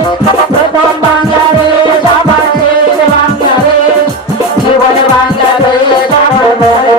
প্রথম বাংলাদেশ আমার শেষ বাংলাদেশ, জীবন বাংলাদেশ আমার মনে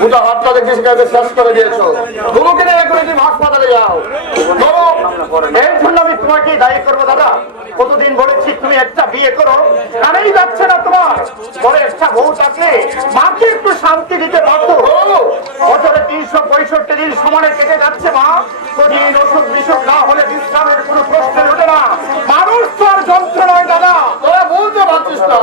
দুটো হাতটা দেখে সেখানে শেষ করে দিয়েছো। তোমাকে নিয়ে এখন একটি হাসপাতালে যাও। এর জন্য আমি তোমাকে দায়ী করবো দাদা। কতদিন বলেছি তুমি একটা বিয়ে করো, কানেই যাচ্ছে না তোমার। বলে একটা বউ থাকলে মাকে একটু শান্তি দিতে পারতো। বছরে 365 দিন সমানে কেটে যাচ্ছে মা। কদিন ওষুধ বিসুখ না হলে বিশ্রামের কোনো প্রশ্ন ওঠে না। মানুষ তো আর যন্ত্র নয় দাদা। তোরা বলতে পারছিস না,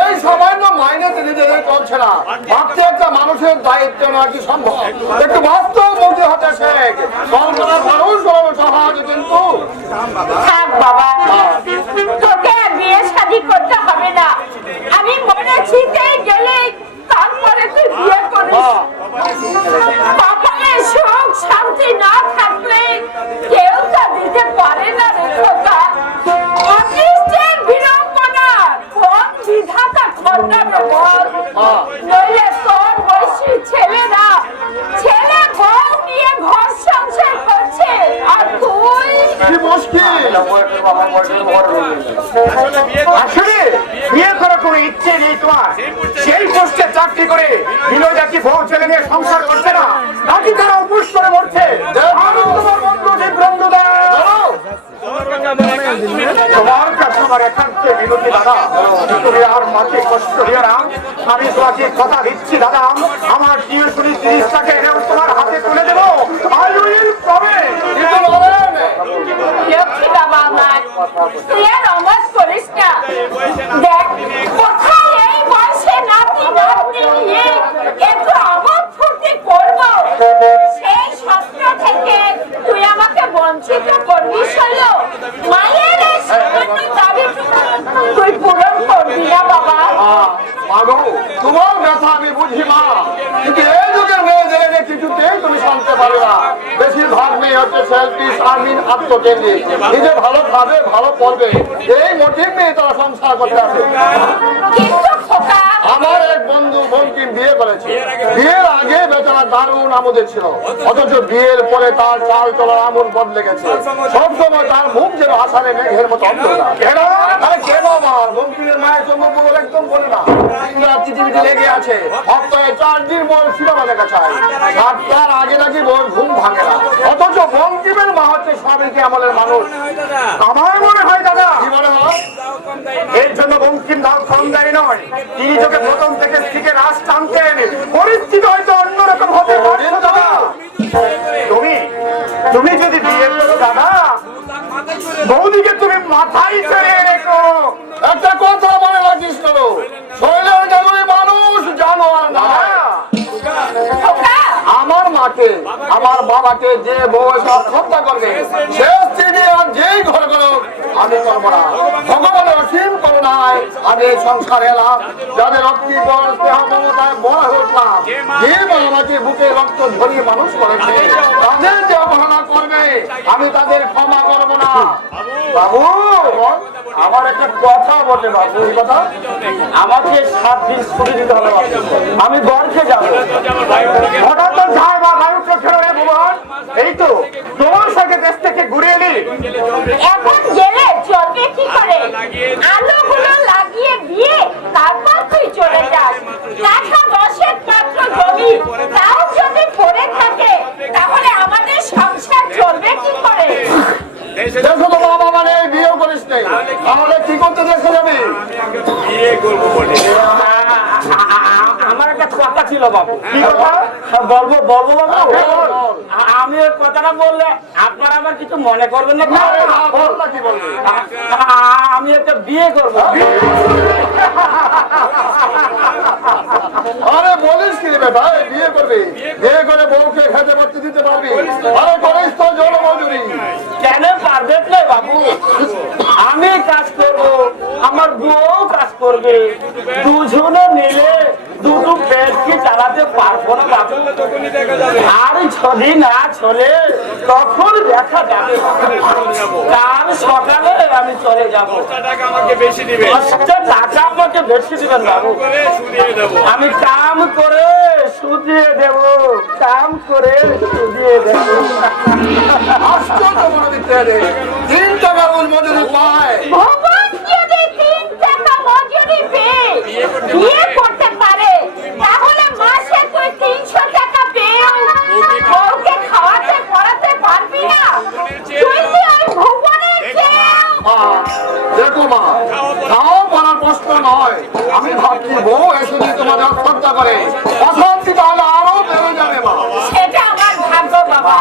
এই সামান্য মাইনেতে নিজেদের চলছে না। ভাবছে একটা মানুষের দায়িত্ব না কি সম্ভব? একটু বাস্তব মধ্যে হতে শেখ। কল্পনার মানুষ হলো সহজ, কিন্তু থাক বাবা, তোকে আর বিয়ে শাদী করতে হবে না। আমি মনে চিতে গেলে তারপরে তুই বিয়ে করিস। কপালে সুখ শান্তি না থাকলে কেউ তা দিতে পারে না রে খোকা। অদৃষ্টের বিড়ম্বনা কোন বিধাতা খণ্ডাবে বল? নইলে তোর বয়সী ছেলেরা ছেলে বউ নিয়ে ঘর সংসার করছে, আর তুই কি মুশকিল। আসলে বিয়ে করার কোনো ইচ্ছে নেই তোমার। সেই পোস্টে চাকরি করে বিনয়দা কি বউ ছেলে নিয়ে সংসার করছে না, নাকি তারা উপোস করে মরছে? আমি তোমার বন্ধু বিভ্রান্তদা। তোমার কাছে আমার একান্ত বিনতি দাদা, তুমি আর মাকে কষ্ট দিও না। আমি তোমাকে কথা দিচ্ছি দাদা, আমার টিউশনি 30 টাকা এনেও তোমার হাতে তুলে দেবো। I will promise. লক্ষ্মী বাবা আমার, তুই আর অমত করিস না। দেখ কোথায় এই বয়সে নাতি নাতনি নিয়ে একটু অমত ফুর্তি করবো, সেই স্বপ্ন থেকে তুই আমাকে বঞ্চিত করবি। হলো মায়ের এই সামান্য দাবিটুকু তুই পূরণ করবি না বাবা? মাগো, তোমার ব্যথা আমি বুঝি মা, কিন্তু এই যুগের মেয়েদের কিছুতেই তুমি শান্তি পাবে না। বেশিরভাগ মেয়ে হচ্ছে সেলফিশ, আমিন, আত্মকেন্দ্রিক। নিজে ভালো খাবে, ভালো পড়বে, এই মোটিভ নিয়ে তারা সংসার করতে আসে। কিন্তু খোকা, আমার এক বন্ধু বোনকে বিয়ে করেছে। বিয়ের আগে বেচারা দারুণ আমোদের ছিল, অথচ বিয়ের পরে তার চাল চলার আমল বদলে গেছে। সবসময় তার মুখ যেন আষাঢ়ে মেঘের মতো অন্ধকার। কেন? আরে কেন আমার বঙ্কিমের মায়ের জন্য বউ একদম বলে না। চিঠিমিটি লেগে আছে, সপ্তাহে 4 দিন বউ সিনেমা দেখা চায়। 7টার আগে নাকি বউ ঘুম ভাঙে না। অথচ বঙ্কিমের মা হচ্ছে স্বামীকে আমলের মানুষ। আমার মনে হয় দাদা, কি মনে হয়? এর জন্য বঙ্কিম দাও কম দেয় নয়। তিনি তোকে প্রথম থেকে স্ত্রীকে রাস টানতেন। পরিস্থিতি হয়তো অন্যরকম হতে পারে দাদা। তুমি যদি বিয়ে করো দাদা, বৌদিকে তুমি মাথায় ছেড়ে রেখো। একটা কথা মনে রাখিস তো, শৈলের জন্মে মানুষ জানোয়ার না। আমার মাকে, আমার বাবাকে যে বয়স হত্যা করবে, সে স্ত্রী আর যেই ঘর করো আমি করবো না। ভগবানের অসীম করুণায় আমি এই সংসারে এলাম। যাদের অতি বড় স্নেহ মমতায় বড় উঠলাম, যে আমাকে বুকে রক্ত ঝরিয়ে মানুষ করেছে, তাদের যে অবহেলা করবে আমি তাদের ক্ষমা করবো না। বাবু, আমার একটা কথা বলে বাবু, এই কথা আমাকে 7 দিন ছুটি দিতে হবে। আমি গড়কে যাবো। হঠাৎ তো ঝাড় বা বায়ু চোখের রে ভুবন, এই তো তোমার সাথে দেশ থেকে ঘুরে এলি। এখন গেলে চলবে কি করে? আলোগুলো লাগিয়ে দিয়ে তারপর তুই চলে যাস। দেখা 10 মাত্র জমি, তাও যদি পড়ে থাকে তাহলে আমাদের সংসার চলবে কি করে? দেখো তো বাবা, মানে বিয়ে করিস নেই, তাহলে কি করতে দেখে যাবি? আমার একটা কথা ছিল বাবু। কি কথা? বলবো বলবো বাবু? বল। আমি ওই কথাটা বললে আপনারা আমার কিছু মনে করবেন না? আরে না, বল না, কি বলবি? আমি একটা বিয়ে করবো। আরে বলিস কি রে বেটা, এই বিয়ে করবি, বিয়ে করে বউকে খেতে পড়তে দিতে পারবি? আরে করিস তো জল মজুরি। কেন পারবে না বাবু? আমি কাজ করব, আমার বউ কাজ করবে, দুজনে মিলে দুটো পেট কি চালাতে পারবো না বাবু? আর যদি না চলে তখন দেখা যাবে। কাল সকালে আমি চলে যাবো। 10 টাকা আমাকে বেশি দিবে, 10টা টাকা আমাকে বেশি দিবেন বাবু। শুনিয়ে দেবো। আমি কাম করে সুদিয়ে দেব, কাম করে সুদিয়ে দেব। আশ্চর্য মনে দিতে রে, 3 টাকা মূল মজুরি পায়। ভগবান যদি 3 টাকা মজুরি পেয়ে বিয়ে করতে পারে, তাহলে মাসে তুই 300 নয়, আমি ভাবছি বউ এসে যদি তোমাদের অশ্রদ্ধা করে, অশান্তি তাহলে আরো বেড়ে যাবে মা। সেটা আমার ভাগ্য বাবা।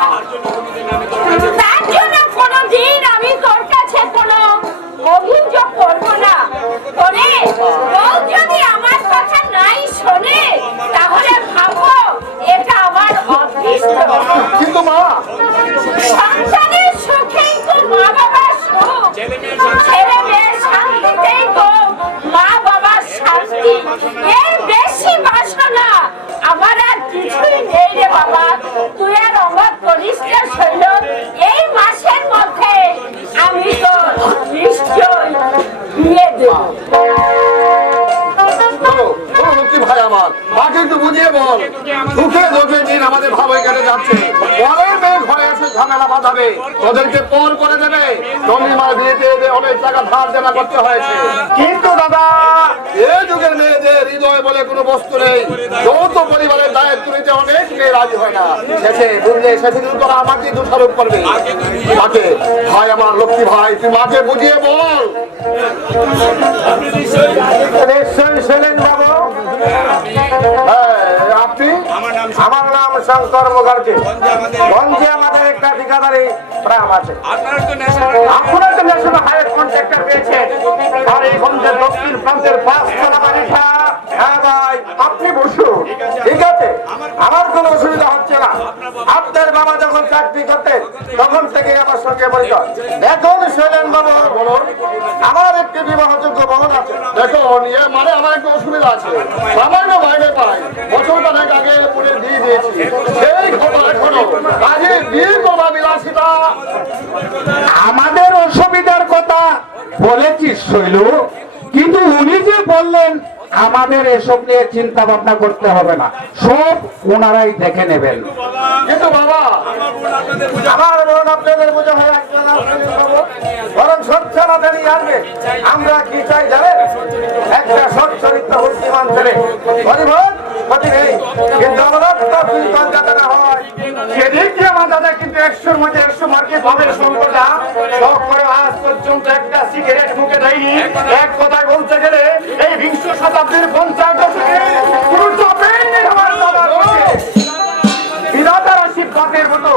তার জন্য কোনোদিন আমি তোর কাছে কোনো অভিযোগ করবো না। তবে বউ যদি আমার কথা নাই শোনে তাহলে ভাবো এটা আমার অদৃষ্ট। কিন্তু মা, সংসারের সুখেই তো মা বাবার সুখ, ছেলে মেয়ের শান্তিতেই তো মা বাবার শান্তি। এর বেশি বাসনা আমার আর কিছুই নেই রে বাবা। তুই আর অবাক করিস না শৈল, এই মাসের মধ্যে আমি তো নিশ্চয় বিয়ে দেব। লক্ষ্মী ভাই আমার, মাকে একটু বুঝিয়ে বল, সুখে দুঃখে দিন আমাদের ভালোই কেটে যাচ্ছে, পরের মেয়ে ঘরে এসে ঝামেলা বাঁধাবে, তোদেরকে পর করে দেবে। চন্দ্রিমার বিয়েতে এদের অনেক টাকা ধার দেনা করতে হয়েছে। কিন্তু দাদা, এই যুগের মেয়েদের হৃদয় বলে কোনো বস্তু নেই, যৌথ পরিবারের দায়িত্ব নিতে অনেক মেয়ে রাজি হয় না। শেষে বুঝলে শেষে কিন্তু তোরা আমাকে দোষারোপ করবে। মাকে ভাই আমার, লক্ষ্মী ভাই, তুই মাকে বুঝিয়ে বল। নিশ্চয়ই ছিলেন বাবু। আপনি? আমার নাম শঙ্কর মুখার্জি। গঞ্জে আমাদের একটা ঠিকাদারি গ্রাম আছে। আপনারা তো নেশা আপনারা তো ন্যাশনাল হাইওয়ে কন্ট্রাক্টর পেয়েছেন, আর এই গঞ্জের দক্ষিণ প্রান্তের 5 তলা বাড়িটা। হ্যাঁ ভাই, আপনি বসুন, ঠিক আছে? আমার কোনো অসুবিধা হচ্ছে না। আপনার বাবা যখন চাকরি করতেন তখন থেকে আমার সঙ্গে পরিচয়। এখন শৈলেন বাবু বলুন, আমার একটি বিবাহযোগ্য ভবন আছে। দেখুন, ইয়ে মানে আমার একটু অসুবিধা আছে, সামান্য বাইরে পাই, বছর কানেক আগে পুরে দিয়ে দিয়েছি, সেই খবর এখনো কাজে বিয়ে করবা বিলাসিতা। আমাদের অসুবিধার কথা বলেছিস শৈলু, কিন্তু উনি যে বললেন আমাদের এসব নিয়ে চিন্তা ভাবনা করতে হবে না, সব ওনারাই দেখে নেবেন। কিন্তু বাবা, আমার বোন আপনাদের বোঝা হয়ে আসবে না শৈলেন বাবু, বরং সচ্ছলতা নিয়ে আসবে। আমরা কি চাই জানেন? একটা সচ্চরিত্র বুদ্ধিমান ছেলে, গরিব ক্ষতি নেই, কিন্তু আমাদের দাদা হয় সেদিকে আমার দাদা কিন্তু 100-র মধ্যে 100 মার্কেট পাবেন। সম্পদা শখ করে আজ পর্যন্ত একটা সিগারেট মুখে দেয়নি। এক কথায় বলতে গেলে এই 20 শতাব্দীর 50 দশকে কোনো চাপেই নেই আমার দাদার মধ্যে। বিধাতার আশীর্বাদের মতো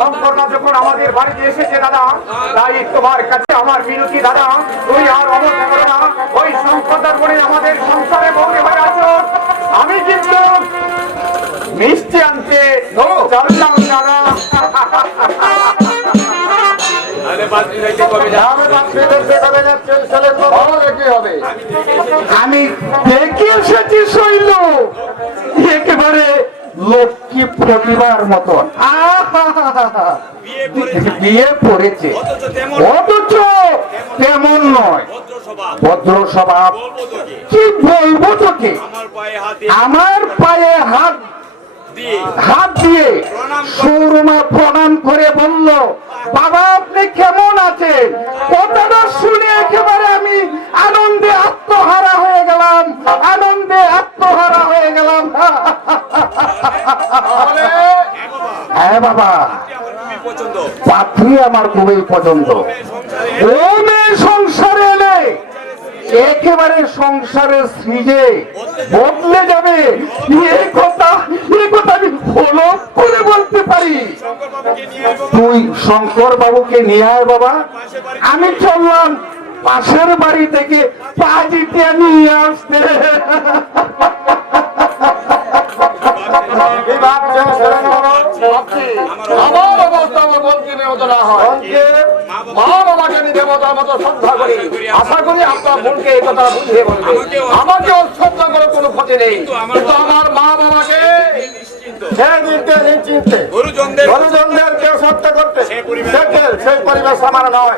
সম্পর্কটা যখন আমাদের বাড়িতে এসেছে দাদা, তাই তোমার কাছে আমার বিনতি দাদা, তুই আর অমত করো না। ওই সম্পদার বলে আমাদের সংসারে বৌরে হয়ে আছো। আমি কিন্তু মিষ্টি আনতে চললাম দাদা। আরে বাজি রেখে কবে যা আমি বাপরে দেখতে কবে যাচ্ছে ছেলের বাবা। তাহলে কি হবে? আমি দেখে এসেছি শৈল, একেবারে লক্ষ্মী প্রতিভার মতন বিয়ে পড়েছে, অথচ তেমন অথচ তেমন নয়, ভদ্র স্বভাব ভদ্র স্বভাব। বলবো তোকে কি বলবো তোকে? আমার পায়ে হাতে আমার পায়ে হাত দিয়ে দিয়ে সুরমা প্রণাম করে বলল, বাবা আপনি কেমন আছেন? কথাটা শুনে একেবারে আমি আনন্দে আত্মহারা হয়ে গেলাম, আনন্দে আত্মহারা হয়ে গেলাম। তাহলে হ্যাঁ বাবা, আমার খুবই পছন্দ। পাত্রী আমার খুবই পছন্দ। ও মেয়ে সংসারে এলে একেবারে সংসারের সৃজে বদলে যাবে, এই কথা আমি হলফ করে বলতে পারি। শঙ্করবাবুকে নিয়ে আসবো। তুই শঙ্কর বাবুকে নিয়ে আয় বাবা, আমি চললাম পাশের বাড়ি থেকে পাজিতে নিয়ে আসতে। কি ভাবছেন ছেলের বাবা? ভাবছি আমার অবস্থা আমার বন্ধুদের মতো না হয়। মা বাবাকে আমি দেবতার মতো শ্রদ্ধা করি, আশা করি আপনার বোনকে এই কথা বুঝিয়ে বলবে। আমাকে শ্রদ্ধা করে কোনো ক্ষতি নেই, কিন্তু আমার মা বাবাকে নিশ্চিন্তে গুরুজনদের গুরুজনদের কেউ সত্য করতে সেই পরিবেশ সেই পরিবেশ আমার নয়।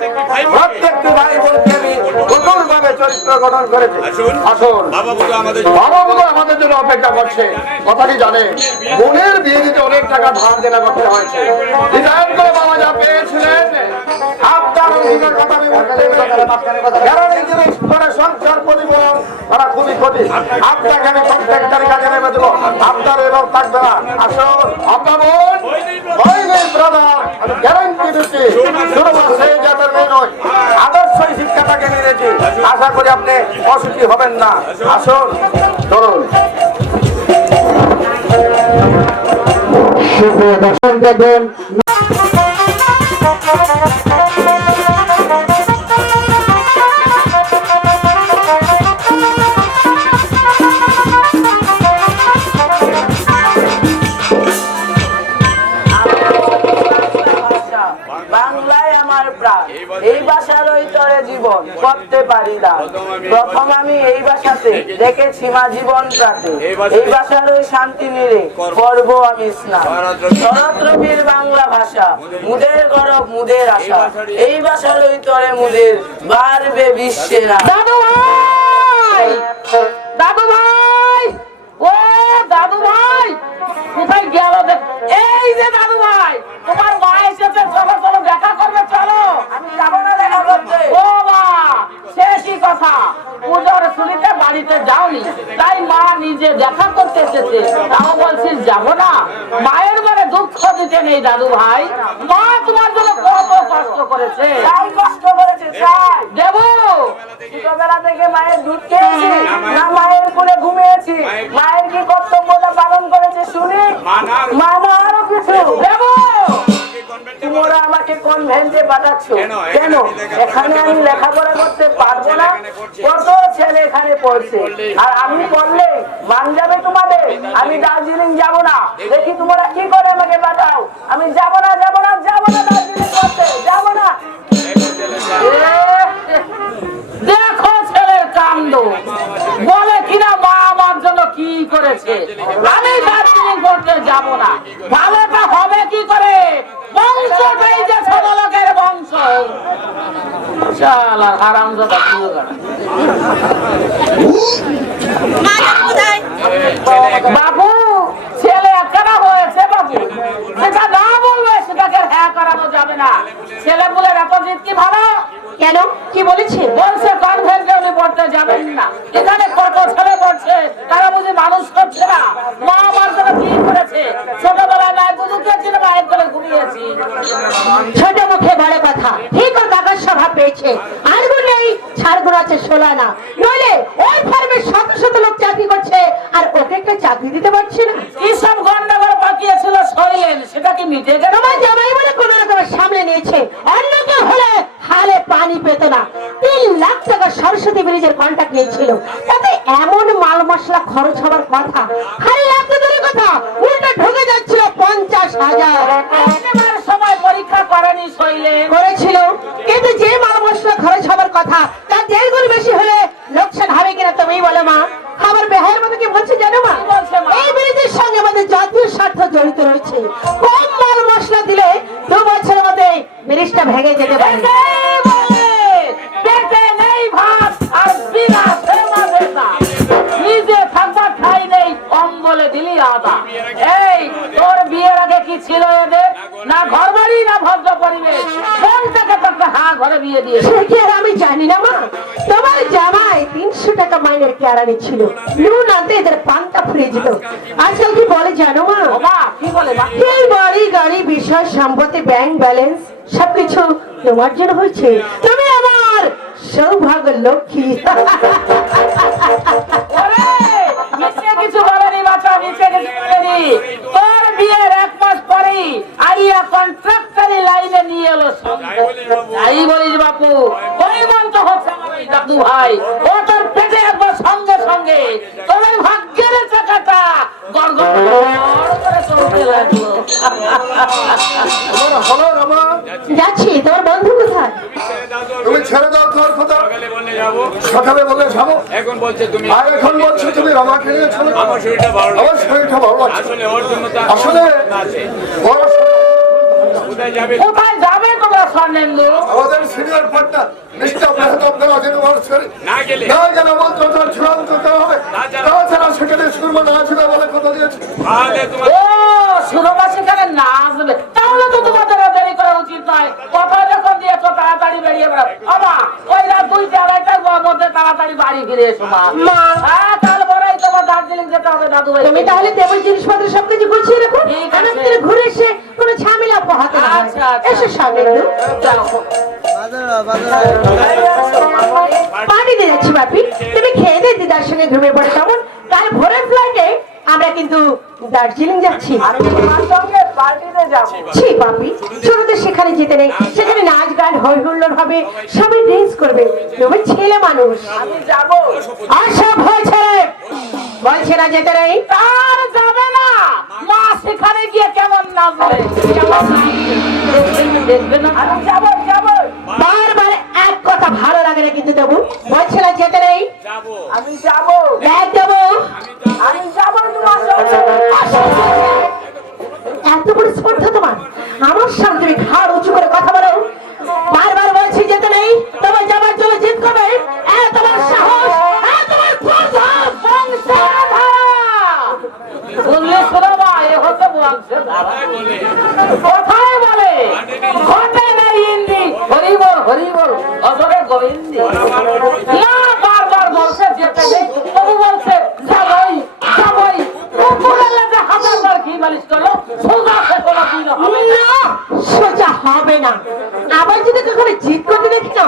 প্রত্যেকটি ভাই বোনকে আমি কঠোরভাবে চরিত্র গঠন করেছি। আসুন আসুন, বাবা বুঝো আমাদের বাবা বোধহয় আমাদের জন্য অপেক্ষা করছে। কথাটি জানেন, বোনের বিয়ে দিতে অনেক টাকা ধার দেনা করতে হয়েছে। ডিজাইন করে বাবা যা পেয়েছিলেন আপনার গ্যারান্টির কথা আমি বলতে গ্যারান্টি জিনিস করে সংসার প্রতিফলন করা খুবই কঠিন। আপনাকে আমি প্রত্যেকটার কাজে নেমে দেবো, আপনার এবার থাকবে না। আসুন আপনার বোন ওই ব্রাদার আমি গ্যারান্টি দিচ্ছি শুধুমাত্র সেই জাতের মেয়ে নয়, আদর্শই শিক্ষাটাকে নিয়েছি। আশা করি আপনি অসুখী হবেন না। আসুন চলুন। সুপ্রিয় দর্শক দেখবেন বাংলায় আমার প্রাণ, এই ভাষার তরে জীবন করতে পারি না। প্রথম আমি এই ভাষাতে দেখেছি মা জীবন প্রাতে, এই ভাষার শান্তি নিরে করব আমি স্নান। শরৎ রবির বাংলা ভাষা, মুদের গরব মুদের আশা, এই ভাষার তরে মুদের বাড়বে বিশ্বে না। দাদু ভাই, দাদু ভাই, ও দাদু ভাই, কোথায় গেল? এই যে দাদু ভাই, তোমার মা এসেছে, চলো চলো দেখা করবে, চলো। আমি যাবো না দেখা করতে। ও মা, সে কি কথা? পুজোর শুনিতে বাড়িতে যাওনি, তাই মা নিজে দেখা করতে এসেছে, তাও বলছিস যাবো না? মায়ের মানে দুঃখ দিতে নেই দাদু ভাই, মা তোমার জন্য কত কষ্ট করেছে। তাই কষ্ট করেছে তাই দেবো ছোটবেলা থেকে মায়ের দুধ খেয়েছি না মায়ের কোলে ঘুমিয়েছি, মায়ের কি কর্তব্যটা পালন করেছে শুনি, মা না আরো কিছু দেবো। তোমরা আমাকে কনভেন্টে পাঠাচ্ছ কেন? এখানে আমি লেখাপড়া করতে পারবো না? কত ছেলে এখানে পড়ছে, আর আমি পড়লে মান যাবে তোমাদের? আমি দার্জিলিং যাব না, দেখি তোমরা কি করে আমাকে পাঠাও। আমি যাব না, যাব না, যাব না দার্জিলিং করতে, যাব না। দেখো ছেলের কাণ্ড, বলে কিনা মা আমার জন্য কি করেছে, আমি দার্জিলিং করতে যাব না। ভালোটা হবে কি করে? বংশটাই যে ছোট লোকের বংশ। শালা হারামজাদা কুয়োকাটা। বাবু, ছেলে একখানা হয়েছে বাবু, সেটা না বলবে সেটাকে হ্যাঁ করানো যাবে না। ছেলে বলে এত জিত কি ভালো? কেন, কি বলেছে? বলছে কনভেন্টে উনি পড়তে যাবেন না। এখানে কত ছেলে পড়ছে, তারা বুঝি মানুষ করছে না? মা আমার জন্য কি করেছে? ছোটবেলায় না দুধ খেয়েছিল, মায়ের করে ঘুমিয়েছি। ছোট মুখে বড় কথা, ঠিক ওর কাকার স্বভাব পেয়েছে। আনগুন নেই, ছাড়গুন আছে ষোলা না। নইলে ওই ফার্মে শত শত লোক চাকরি করছে, আর ওকে একটা চাকরি দিতে পারছে না। কি সব গন্ডগোল পাকিয়েছিল শরীরের, সেটা কি মিটে গেল? তোমার জামাই বলে কোন রকমের সামলে নিয়েছে, অন্য কেউ হলে হালে পানি পেত না। 3 লাখ টাকা সরস্বতী ব্রিজের কন্ট্রাক্ট নিয়েছিল, তাতে এমন মাল মশলা খরচ হবার কথা, খালি একটা দূরের কথা, উল্টা ঢুকে যাচ্ছিল 50,000। নেবার সময় পরীক্ষা করেনি শৈলে। করেছিল, কিন্তু যে মাল মশলা খরচ হবার কথা তার 1.5 গুণ বেশি হলে লোকসান হবে কিনা তুমি বলো মা? আমার বেহায়ের মতো কি বলছে জানো মা? কি বলছে মা? এই ব্রিজের সঙ্গে আমাদের জাতীয় স্বার্থ জড়িত রয়েছে। কম মাল মশলা দিলে 2 বছরের মধ্যে ব্রিজটা ভেঙে যেতে পারে। এটাই বলে, পেটে নেই ভাত আর বিনা সেবা দেতা। নিজে থাকবার ঠাই নেই, অম্বলে দিলি আদা। এই তোর বিয়ের আগে কি ছিল এদের? না ঘর বাড়ি, না ভদ্র পরিবেশ। কোন থেকে তোকে হা ঘরে বিয়ে দিয়ে? সে কি আর আমি জানি না মা? তোমার জামাই 300 টাকা মাইনের কেয়ারানি ছিল, নুন আনতে এদের পান্তা ফুরিয়ে যেত। আজকাল কি বলে জানো মা? ও মা, কি বলে মা? এই বাড়ি গাড়ি বিষয় সম্পত্তি ব্যাংক ব্যালেন্স সবকিছু তোমার জন্য হয়েছে। তুমি আমার সৌভাগ্য লক্ষ্মী। ওরে, নিচে কিছু বলেনি বাচ্চা, নিচে কিছু বলেনি। তোর বিয়ের 1 মাস পরেই আইয়া কন্ট্রাক্টরি লাইনে নিয়ে এলো সঙ্গে। তাই বলিস বাপু, পরিমন্ত হচ্ছে আমার এই দাদু ভাই। ও তোর পেটে একবার সঙ্গে সঙ্গে তোর ভাগ্যের চাকাটা গড়গড় করে চলতে লাগলো। হলো রামা, যাচ্ছি, তোমার বন্ধু কোথায়? তুমি ছেড়ে দাও তোর কথা। সকালে বললে যাবো, সকালে বলে যাবো, এখন বলছে তুমি। আর এখন বলছো তুমি রমাকে নিয়ে চলে যাও। আমার শরীরটা ভালো লাগছে। আমার শরীরটা ভালো লাগছে। আসলে ওর জন্য তো আসলে আছে। ওর কোথায় যাবে? কোথায় যাবে তোমরা স্বর্ণেন্দু? আমাদের সিনিয়র পার্টনার মিস্টার মেহতাব দেওয়াজের ওয়ার্কশপে না গেলে না গেলে মন্ত্রটা চূড়ান্ত করা হবে। তাছাড়া সেখানে সুরমা না আসবে বলে কথা দিয়েছে। তাহলে তোমার ও সুরমা সেখানে না আসবে, তাহলে তো তোমাদের আর দেরি করা উচিত নয়। কথা যখন দিয়েছো তাড়াতাড়ি ফিরে এসো মা। মা হ্যাঁ, তারপরেই তোমার দার্জিলিং যেতে হবে দাদু ভাই। তুমি তাহলে তেমন জিনিসপত্র সবকিছু গুছিয়ে রাখো, ঠিক আছে। আমার ভিতরে ঘুরে এসে কোনো ঝামেলা পোহাতে না হয়। আচ্ছা, আচ্ছা। এসো স্বামীন্দু, পানি দিয়ে যাচ্ছি বাপি, তুমি খেয়ে দিয়ে দিদার সঙ্গে ঘুমিয়ে পড়ে কেমন? কাল ভোরের ফ্লাইটে আমরা কিন্তু দার্জিলিং যাচ্ছি। আমি তোমার সঙ্গে পার্টিতে যাবো। ছি বাপি, ছোটদের সেখানে যেতে নেই, সেখানে নাচ গান হই হুল্লোড় হবে, সবাই ড্যান্স করবে, তুমি ছেলে মানুষ। আমি যাবো। আশা হয়েছে, বলছে না যেতে নেই। আর যাবে না মা, সেখানে গিয়ে কেমন নাচবে, কেমন নাচবে দেখবে না। আমি যাবো যাবো। বারবার এক কথা ভালো লাগে না কিন্তু দেবু, বলছে না যেতে নেই। যাবো। আমি যাবো। দেখ দেবু, আমি যাবো তোমার সঙ্গে। এত বড় স্পর্ধা তোমার, আমার সামনে তুমি ঘাড় উঁচু করে কথা বলো। বারবার বলছি যেতে নেই, তবে যাবার জন্য জিদ করবে। এত বড় সাহস, এত বড় স্পর্ধা, বংশধারা। শুনলে শোনো মা, এ হচ্ছে বংশধারা। কোথায় বলে ঘটে না হিন্দি, হরি বল অসরে গোবিন্দি। না, বারবার বলছে যেতে নেই, তবু বলছে যাবই যাবই। কুকুরের হাজারবার ঘি মালিশ করলো, সোজা সে কোনো দিন হবে না। না, সোজা হবে না। আবার যদি কখনো জিদ করতে দেখি না,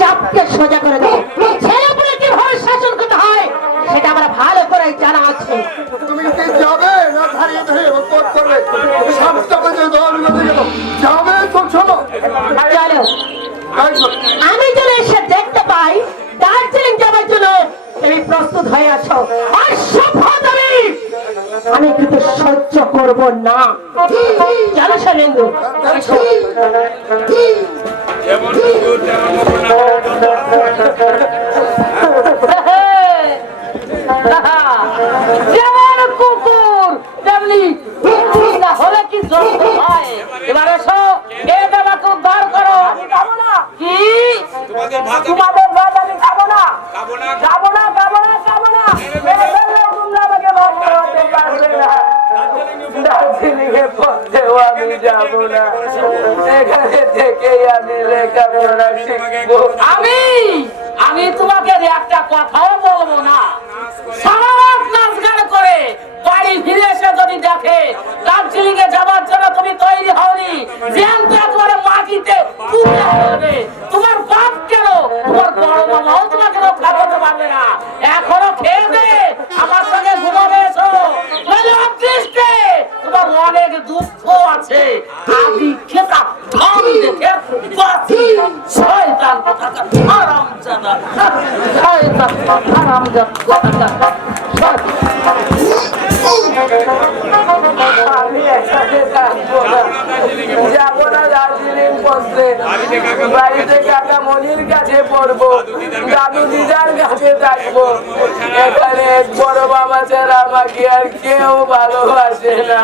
চাপকে সোজা করে দেবো। ছেলে পুলে কিভাবে শাসন করতে হয় সেটা আমরা ভালো করে জানা আছে। তুমি কি যাবে না দাঁড়িয়ে দাঁড়িয়ে পথ করবে? সাতটা বাজে দল বেজে গেল, যাবে তো চলো। চলো, তাই চলো। আমি যদি এসে দেখতে পাই দার্জিলিং যাবার জন্য তুমি প্রস্তুত হয়ে আছো, আর শপথ আমি কিন্তু সহ্য করব না। চলো সরেন্দু, যেমন কুকুর তেমন মোহনা। যেমন কুকুর তেমনি কুকুর না হলে কি জন্ম হয়। এবার এসো, খেয়ে দেবাকে উদ্ধার করো। আমি যাবো না। কি তোমাদের ভাত তোমাদের ভাত আমি খাবো না, খাবো না। যাবো না, যাবো না, যাবো না। মেরে ফেললেও তোমরা আমাকে ভাত খাওয়াতে পারবে না। দার্জিলিংয়ে পড়তেও আমি যাবো না, এখানে থেকেই আমি লেখাপড়া শিখবো। আমি তোমাকে একটা কথাও বলবো না। সারা রাত নাচ গান করে বাড়ি ফিরে এসে যদি দেখে দার্জিলিং এ যাবার জন্য তুমি তৈরি হওনি, জ্যান্ত একবারে মাটিতে পুড়ে ফেলবে। তোমার বাপ কেন, তোমার বড় মামাও তোমাকে রক্ষা করতে পারবে না। এখনো খেয়ে দে, আমার সঙ্গে ঘুমাবে এসো, নইলে অদৃষ্টে তোমার অনেক দুঃখ আছে। আদি খেতা ধন দেখে বাঁচি, শয়তান কোথাকার, হারামজাদা, শয়তান হারামজাদা কোথাকার, আমি একসাথে থাকবো না, যাবো না দার্জিলিং পড়তে। বাড়িতে কাকা মনির কাছে পড়বো, দাদু দিদার কাছে থাকবো। এখানে এক বড় বাবা ছাড়া আমাকে আর কেউ ভালোবাসে না,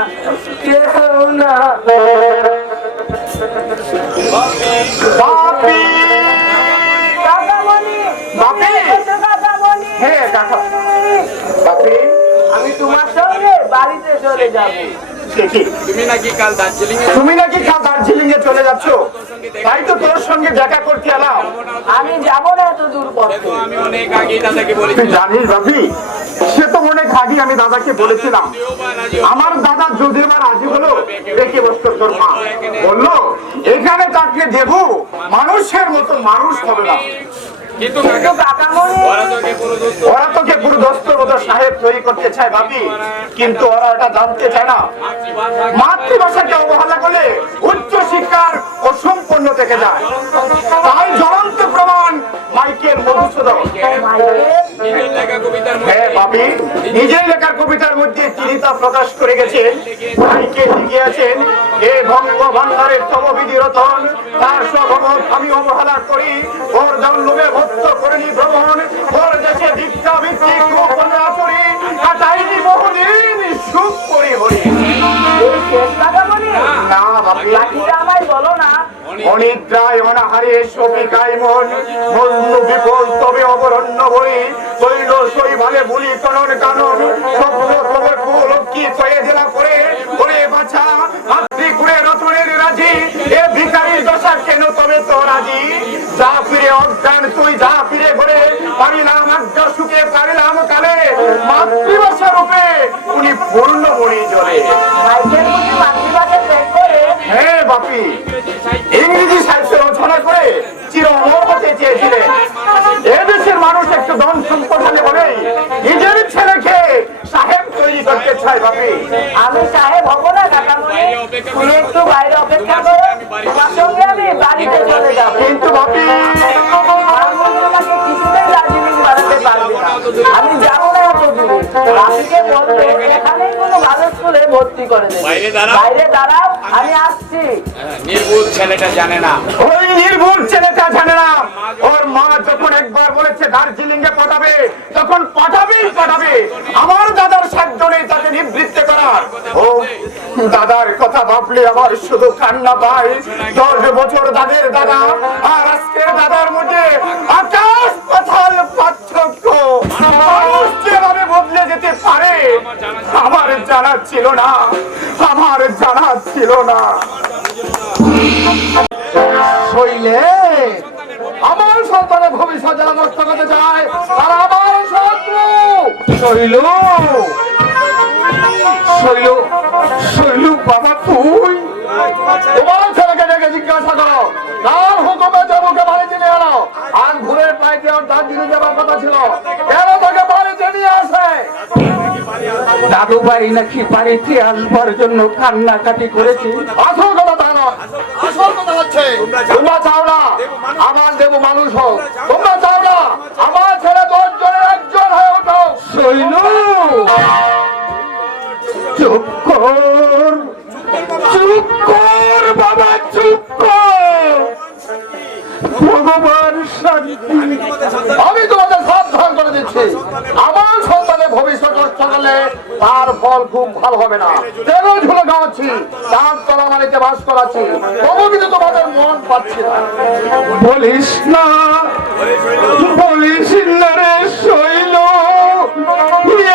কেউ না। বাপি, কাকামণি, বাপি, কাকামণি, হ্যাঁ কাকা, বাপি, আমি তোমার সঙ্গে বাড়িতে চলে যাবো। দেখি তুমি নাকি কাল দার্জিলিং এ তুমি নাকি কাল দার্জিলিং এ চলে যাচ্ছ, তাই তো তোর সঙ্গে দেখা করতে এলাম। আমি যাবো না এত দূর পথে। দেখো, আমি অনেক আগেই দাদাকে তুই বলেছিলাম। জানিস বাপি, সে তো অনেক আগে আমি দাদাকে বলেছিলাম, আমার দাদা যদি এবার রাজি হলো রেখে বসতো তোর মা, বললো এখানে তাকে দেব, মানুষের মতো মানুষ হবে না। কিন্তু কিন্তু কাকামণি, ওরা তোকে পুরো দোস্ত ওরা তোকে পুরো দোস্তর মতো সাহেব তৈরি করতে চায় ভাবি, কিন্তু ওরা এটা জানতে চায় না মাতৃভাষাকে অবহেলা করলে উচ্চ শিক্ষার অসম্পূর্ণ থেকে যায়। তাই জ্বলন্ত প্রমাণ মাইকেল মধুসূদন। নিজের লেখা কবিতার মধ্যে হ্যাঁ বাপি, নিজের লেখার কবিতার মধ্যে তিনি তা প্রকাশ করে গেছেন। মাইকে লিখিয়েছেন, এ ভঙ্গ ভান্ডারের তমবিধি রতন, তার স্বভাবত আমি অবহেলা করি, ওর জন্মে ভক্ত করিনি ভ্রমণ, ওর দেশে ভিক্ষা ভিত্তিক গোপনে আচরি, কাটাইনি বহুদিন সুখ করি হরি। এই শেষ কাকামণি, না বাপি, বাকিটা আমায় বলো না। অনিদ্রায় অনাহারে সবিকায় মন, মজনু বিপুল তবে অবরণ্য বলি, তৈল শৈবালে বলি কনন কানন, স্বপ্ন তবে ফুল কি কয়ে দিলা করে, ওরে বাছা মাতৃ কুড়ে রতনের রাজি, এ ভিখারির দশা কেন তবে তো রাজি, যা ফিরে অজ্ঞান তুই যা ফিরে ঘরে, পারি না মাজ্ঞা সুখে পারিলাম কালে মাতৃভাষা রূপে উনি পূর্ণমণি জলে। হ্যাঁ বাপি, ইংরেজি সাহিত্য রচনা করে চির অমর হতে চেয়েছিলেন। এদেশের মানুষ একটু ধন সম্পদ হলে বলেই নিজের ছেলেকে সাহেব তৈরি করতে চায় বাপি। আমি সাহেব হবো না কাকামণি, তুমি একটু বাইরে অপেক্ষা করো, তোমার সঙ্গে আমি বাড়িতে চলে যাবো। কিন্তু বাপি, আমাকে কিছুতেই দার্জিলিং বাড়াতে পারবে না, আমি যাবো না এত দূরে। বাপিকে বলবে এখানেই কোনো ভালো স্কুলে ভর্তি করে দেবে। বাইরে দাঁড়াও। বাইরে দাঁড়াও, আমি আসছি। নির্বুধ ছেলেটা জানে না। ওই নির্ভুল ছেলেটা জানে না ওর মা যখন একবার বলেছে দার্জিলিং এ পাঠাবে, তখন পাঠাবে। আমার দাদার সাধ্য নেই তাকে নিবৃত্ত করার। ও দাদার কথা ভাবলে আমার শুধু কান্না পায়। 10 বছর দাদের দাদা আর আজকের দাদার মধ্যে আকাশ পাতাল পার্থক্য। মানুষ যেভাবে বদলে যেতে পারে আমার জানা ছিল না। শৈলে আমার সন্তানের ভবিষ্যৎ যারা নষ্ট করতে চায় তারা আমার শত্রু। শৈলু বাবা, তুই তোমার ছেলেকে ডেকে জিজ্ঞাসা করো কার হুকুমে জবুকে বাড়িতে নিয়ে এলো। আর ঘুরে পাইতে ওর দার্জিলিং যাবার কথা ছিল, কেন তাকে বাড়িতে নিয়ে আসে? দাদু ভাই নাকি বাড়িতে আসবার জন্য কান্নাকাটি করেছে। আসল কথা তা নয়, আসল কথা হচ্ছে তোমরা চাও না আমার দেবু মানুষ হোক, তোমরা চাও না আমার ছেলে 10 জনের একজন হয়ে ওঠো। শৈলু চুপ কর বাবা, চুপ কর। ভগবান শান্তি, আমি তোমাদের সাবধান করে দিচ্ছি, আমার সন্তানের ভবিষ্যৎ নষ্ট করলে তার ফল খুব ভালো হবে না। তেরো ঝুলে গাওয়াচ্ছি, দাম তলা মানিতে বাস করাচ্ছি, তবু কিন্তু তোমাদের মন পাচ্ছি না। বলিস না রে শৈল,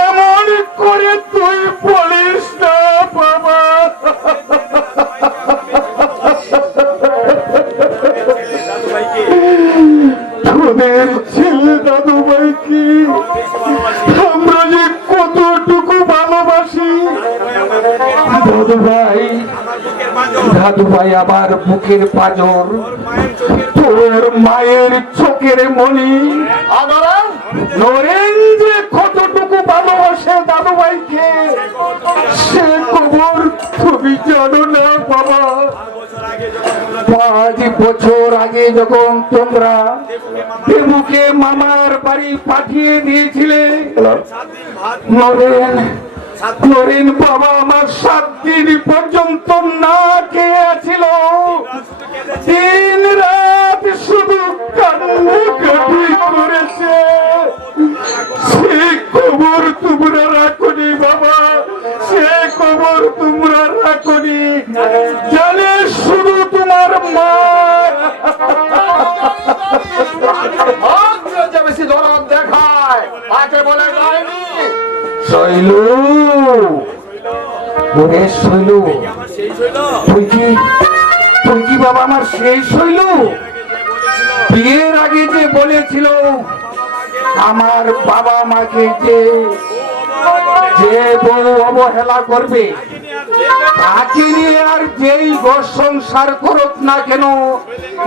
এমন করে তুই বলিস না বাবা। তোদের ছেলে দাদু ভাইকে আমরা যে কতটুকু ভালোবাসি। দাদু ভাই আমার বুকের পাঁজর, তোর মায়ের চোখের মনি। নরেন যে কতটুকু ভালোবাসে দাদু ভাইকে সে খবর তুমি জানো না বাবা। 5 বছর আগে যখন তোমরা দেবুকে মামার বাড়ি পাঠিয়ে দিয়েছিলে, নরেন বাবা আমার 7 দিন পর্যন্ত না খেয়ে ছিল। দিন রাত শুধু কান্নাকাটি করেছে। সে খবর তোমরা রাখনি বাবা, সে খবর তোমরা রাখনি। জানে শুধু তোমার মা বেশি দরদ দেখায়, তাকে বলে যায়নি। শৈলু, তুই কি বাবা আমার সেই শৈলু? বিয়ের আগে যে বলেছিল আমার বাবা মাকে যে বউ অবহেলা করবে তাকে নিয়ে আর যেই ঘর সংসার করুক না কেন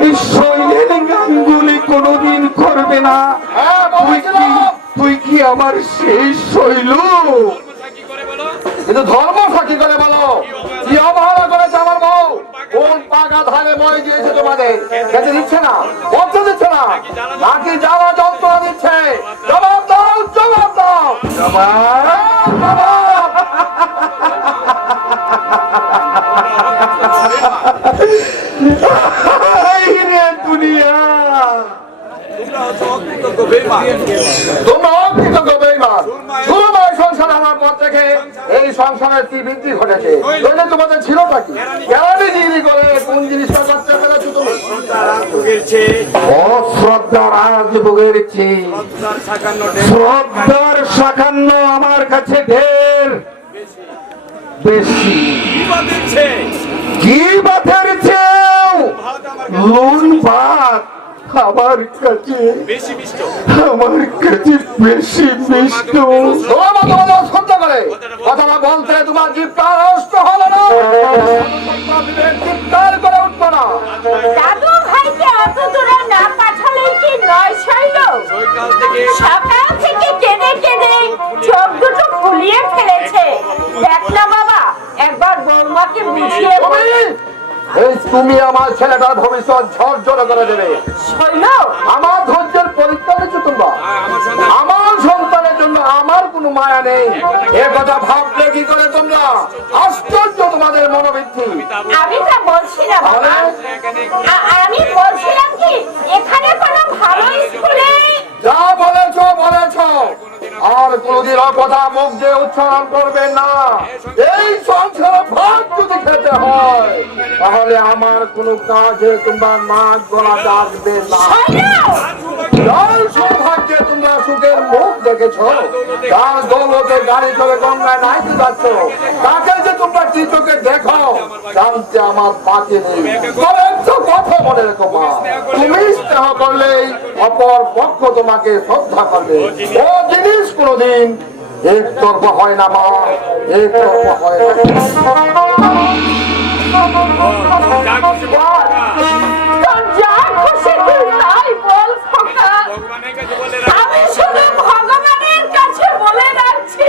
এই শৈলের গাঙ্গুলি কোনোদিন করবে না। তুই কি আমার সেই শৈলু? কিন্তু ধর্ম ফাঁকি করে বলো, কি অবহেলা করেছে আমার বউ? কোন পাকা ধারে মই দিয়েছে তোমাদের? খেতে দিচ্ছে না, বলতে দিচ্ছে না, নাকি জ্বালা যন্ত্রণা দিচ্ছে? জবাব দাও, জবাব দাও, দুনিয়া তোমরা অকৃতজ্ঞ বেঈমান। সুরময় সংসার আমার পর থেকে এই সংসারের কি বৃদ্ধি ঘটেছে? নইলে তোমাদের ছিল নাকি? জ্ঞানীগিরি করে কোন জিনিসটা করতে পেরেছো তুমি? অশ্রদ্ধা রাজভোগের চেয়ে শ্রদ্ধার সাকান্ন আমার কাছে ঢের বেশি। কি বাতের চেয়েও নুন ভাত আমার কাছে বেশি মিষ্ট বেশি মিষ্ট। তোমার মতো বলে সহ্য করে কথাটা বলতে তোমার জিভটা নষ্ট হলো না, চিৎকার করে উঠবো না। দাদু ভাইকে এত দূরে না পাঠালেই কি নয় শৈল? সকাল থেকে কেঁদে কেঁদে চোখ দুটো ফুলিয়ে ফেলেছে। দেখ না বাবা, একবার বৌমাকে বুঝিয়ে বল। তুমি আমার ছেলেটার ভবিষ্যৎ ঝরঝর করে দেবে। শৈল, আমার ধৈর্যের পরীক্ষা নিচ্ছ তোমরা। আমার সন্তানের জন্য আমার কোনো মায়া নেই, এ কথা ভাবলে কি করে তোমরা? আশ্চর্য তোমাদের মনোবৃত্তি। আমি তা বলছি না বাবা, আমি বলছিলাম কি এখানে কোনো ভালো স্কুলে যা বলেছ বলেছ, আর কোনদিন কথা মুখ দিয়ে উচ্চারণ করবেন না। এই সংসারে ভাগ যদি খেতে হয় তাহলে আমার কোনো কাজে তোমরা নাক গলা ডাকবে না। যার সৌভাগ্যে তোমরা সুখের মুখ দেখেছ, যার দৌলতে গাড়ি চলে গঙ্গায় নাইতে যাচ্ছ, তাকে যে তোমরা কি চোখে দেখো জানতে আমার বাকি নেই। তবে একটা কথা মনে রেখো মা, তুমি স্নেহ করলেই অপর পক্ষ তোমাকে শ্রদ্ধা করবে। ও জিনিস কোনদিন একতরফা হয় না মা, একতরফা হয় না। তোর যা খুশি তুই তাই বল খোকা। আমি শুধু ভগবানের কাছে বলে রাখছি।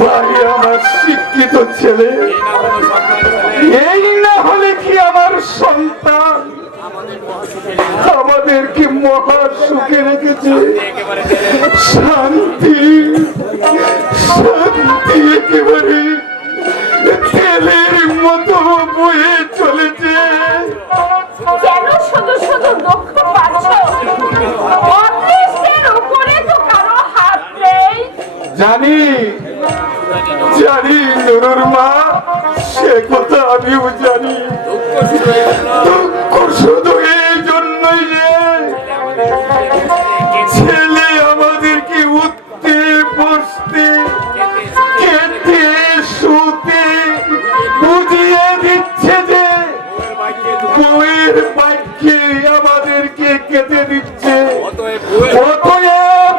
ভাই আমার শিক্ষিত ছেলে, এই না হলে কি আমার সন্তান আমাদেরকে মহা সুখে রেখেছে। শান্তি শান্তি একেবারে তেলের মতো বয়ে চলেছে। কেন শুধু শুধু দুঃখ পাচ্ছ? অদৃষ্টের উপরে তো কারো হাত নেই। জানি জানি নুরুর মা, সে কথা আমিও জানি। দুঃখ শুধু এই জন্যই যে ছেলে আমাদেরকে উঠতে বসতে খেতে শুতে বুঝিয়ে দিচ্ছে যে বউয়ের বাক্যে আমাদেরকে কেটে দিচ্ছে। অতএব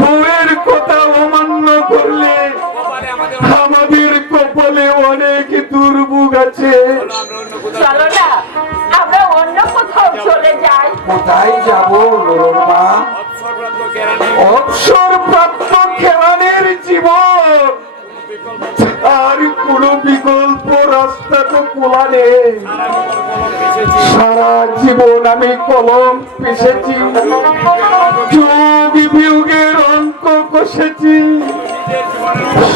বউয়ের কথা অমান্য করলে আমাদের কপালে অনেক দুর্ভোগ আছে। চলো না আমরা অন্য কোথাও চলে যাই। কোথায় যাবো মা? অবসরপ্রাপ্ত খেলানের জীবন, আর কোন বিকল্প রাস্তা তো খোলা নেই। সারা জীবন আমি কলম পিষেছি, যোগ বিয়োগের অঙ্ক কষেছি,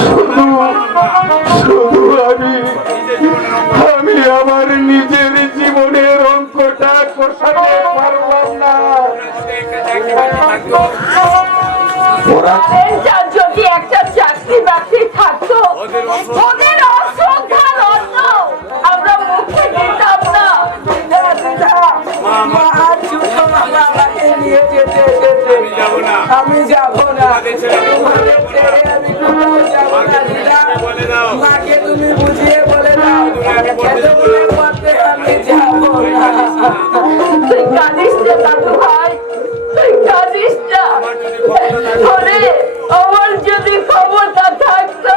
শুধু শুধু আমি আমার নিজের জীবনের অঙ্কটা কষাতে পারলাম না। যা যদি একটা চাকরি বাকরি থাকতো, ওদের অশ্রদ্ধার অন্ন আমরা মুখে দিতাম না। আমি যাব না, তোমাদের ছেড়ে আমি কোথাও যাব না দিদা। মাকে তুমি বুঝিয়ে বলে দাও, এতগুলো পথে আমি যাব না। তুই কাঁদিস না দাদু ভাই, তুই কাঁদিস না। ওরে, আমার যদি ক্ষমতা থাকতো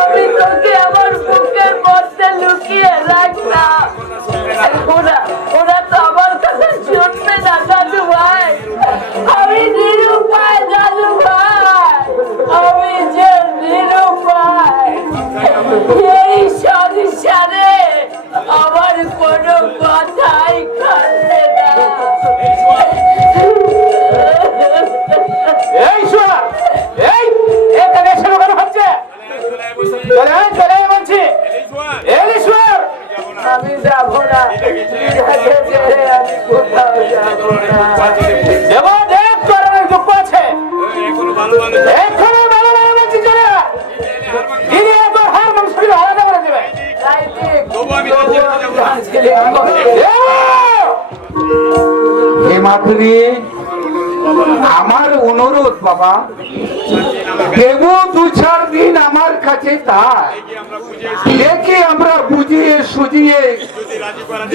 আমি তোকে আমার বুকের মধ্যে লুকিয়ে রাখতাম। ওরা তো আমার কথা শুনবে না দাদু ভাই। আমি নিরুপায় দাদু ভাই, আমি যে নিরুপায়। এই সংসারে আমার কোনো কথাই কাটে না। এই শোন, এই এখানে এসে কেন হচ্ছে? চলে চলে বলছি, এলিশ্বর আমি যাব না, আমি কোথাও যাব না। দেব দেব তোর অনেক দুঃখ আছে, এখনো ভালো ভালো বলছি। চলে দিদি তোর হার মাংস আলাদা করে দেবে। হে মাধুরী, আমার অনুরোধ বাবা, দেব 2-4 দিন আমার কাছে তাই দেখি আমরা বুঝিয়ে সুজিয়ে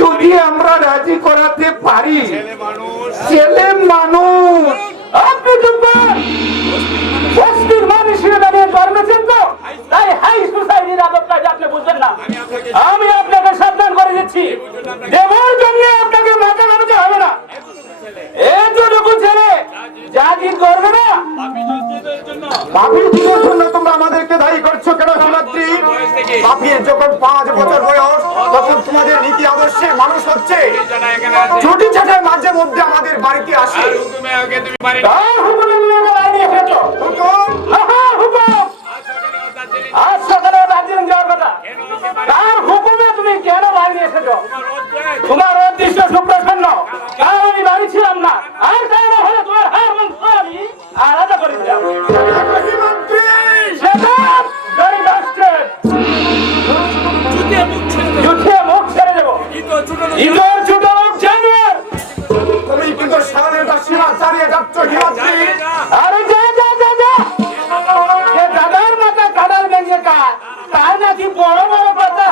যদি আমরা রাজি করাতে পারি। ছেলে মানুষ আপনি চুপবেন। বস্তির মানুষ হিসেবে দাঁড়িয়ে জন্মেছেন তো, তাই হাই সোসাইটির আদব কাজ আপনি বুঝবেন না। আমি আপনাকে সাবধান করে দিচ্ছি, দেবর জন্য আপনাকে মাথা নামাতে হবে না। এতটুকু ছেলে যা জিদ করবে না, পাপির দিনের জন্য তোমরা আমাদেরকে দায়ী করছো কেন হিমাদ্রি? পাপির যখন 5 বছর বয়স তখন তোমাদের নীতি আদর্শে মানুষ হচ্ছে। ছুটি ছাটার মাঝে মধ্যে আমাদের বাড়িতে আসে। তার হুকুমে নিয়ে বাইরে এসেছো। হুকুম? হুকুম আজ সকালে দার্জিলিং যাওয়ার কথা, তার হুকুমে তুমি কেন বাইরে এসেছো? তোমার উদ্দেশ্য সুপ্রসন্ন, কারণ আমি বাড়ি ছিলাম না, আর তাই না হলে তোমার হার মাংস আমি আলাদা করে দিলাম। হিমাদ্রি! সেটা very bastard! জুতিয়ে মুখ ছেড়ে দেবো। ইগোর ছোট মুখ জানোয়ার। তুমি কিন্তু স্বাধীনতা সীমা চালিয়ে যাচ্ছ হিমাদ্রি। আরে যা যা যা যা, যে দাদার মাথা কাদাল ভেঙে কার, তার নাকি বড় বড় কথা।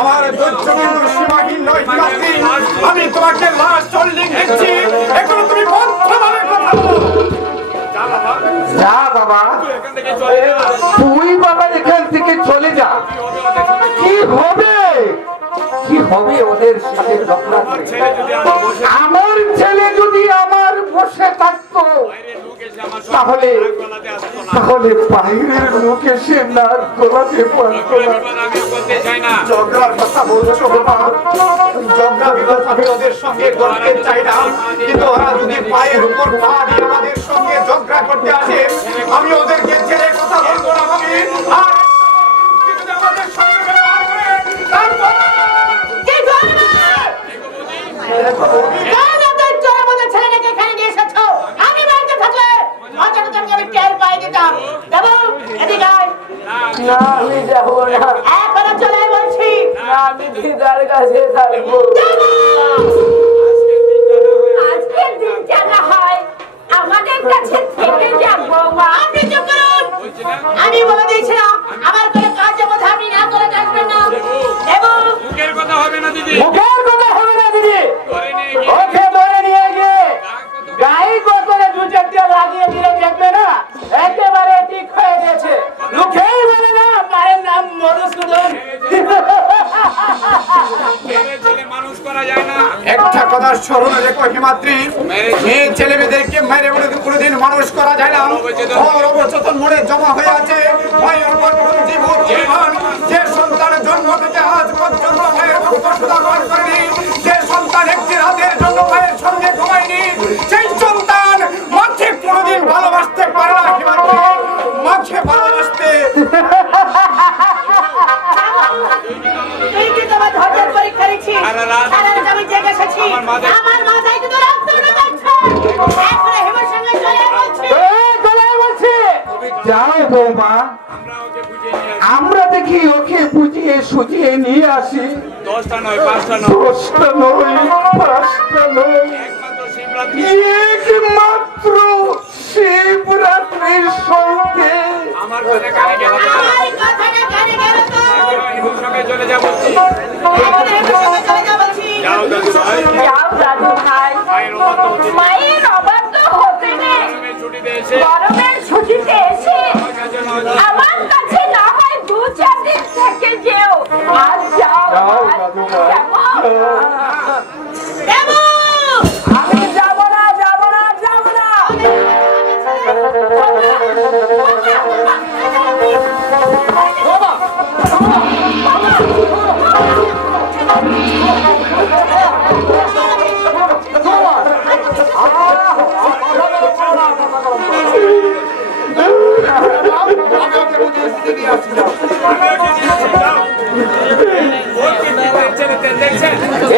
আমার ধৈর্য কিন্তু সীমাহীন নয় হিমাদ্রি। আমি তোমাকে লাস্ট হোল্ডিং দিচ্ছি, এখন তুমি বদ্ধভাবে কথা বলো। যা বাবা, তুই বাবা এখান থেকে চলে যা। কি হবে কি হবে ওদের সাথে ঝগড়া করে? আমার ছেলে যদি আমার বসে থাকতো তাহলে তাহলে বাইরের লোক এসে নাক গলাতে পারতো না। ঝগড়ার কথা বলছো বাবা, ঝগড়া বিবাদ আমি ওদের সঙ্গে করতে চাই না, কিন্তু ওরা যদি পায়ের উপর পা দিয়ে আমাদের সঙ্গে ঝগড়া করতে আসে, আমি ওদেরকে ছেড়ে কথা বলবো না ভাবি। আর যদি আমাদের সঙ্গে ব্যবহার করে তারপর কি করবে? কেন তোর চোরের মতো ছেলেটাকে এখানে নিয়ে এসেছো? আমি বাড়িতে থাকলে মজাটা তো আমি টের পাই দিতাম। দেবো, এদিকে আয়। না আমি যাবো না, এখনো চলে আয় বলছি। আমি দিদার কাছে থাকবো। আজকের দিনটা না হয় আমাদের কাছে থেকে যাবো মা। আপনি চুপ করুন। আমি বলে দিয়েছিলাম আমার কোনো কাজের মধ্যে আপনি না করে থাকবেন না। দেবো, মুখের কথা হবে না দিদি। মুখের কথা হবে না দিদি, ধরে নিয়ে গিয়ে ওকে ধরে নিয়ে গিয়ে গাই গোতরে 2-4টা লাগিয়ে দিলে দেখবে না একেবারে ঠিক হয়ে গেছে। লোকেই বলে না মায়ের নাম মধুসূদন। মেরে ছেলে মানুষ করা যায় না। একটা কথা স্মরণে রেখো হিমাদ্রি, মেয়ে ছেলে মেয়েদেরকে মেরে বলে কোনোদিন মানুষ করা যায় না। ওর অবচেতন মনে জমা হয়ে আছে মায়ের উপর জীবন জীবন। যে সন্তানের জন্ম থেকে আজ পর্যন্ত মায়ের রক্ত সুধা গ্রহণ করেনি, যে সন্তান একটি রাতের জন্য মায়ের সঙ্গে ঘুমায়নি, সেই সন্তান মাকে কোনোদিন ভালোবাসতে পারে না হিমাদ্রি। মাকে ভালোবাসতে তুই কি তোমার ধৈর্যের পরীক্ষা নিচ্ছিস? সারা রাত সারা রাত আমি জেগে এসেছি। আমার মাথায়- আমার মাথায় কিন্তু রক্ত উঠে যাচ্ছে। এখন হেমার সঙ্গে চলে আয় বলছি। চলে বলছি যাও বৌমা, আমরা ওকে বুঝিয়ে নিয়ে আসি। আমরা দেখি ওকে বুঝিয়ে সুজিয়ে নিয়ে আসি। 10টা নয় 5টা নয়, 10টা নয় 5টা নয়, একমাত্র শিবরাত্রি। একমাত্র শিবরাত্রির সঙ্গে আমার কথা কানে গেল তো? আমার কথাটা কানে গেল তো? হিন্দুর সঙ্গে চলে যাব। এখন হেমার সঙ্গে চলে যা বলছি। যাও দাদু ভাই, যাও দাদু ভাই, মায়ের অবাধ্য হতে মায়ের অবাধ্য হতে নেই। গরমের ছুটিতে এসে গরমের ছুটিতে এসে আমার কাছে নয়, আমার কাছে না হয় 2-4 দিন থেকে যেও। আর যাও যাও ভাই, দাদু ভাই। কেমন? দেবো! আমি যাব না যাব না যাব না। আমি ওকে বুঝিয়ে সুঝিয়ে নিয়ে আসছি। যাও। ওকে বিপরীত ছেলেতে দেখছেন?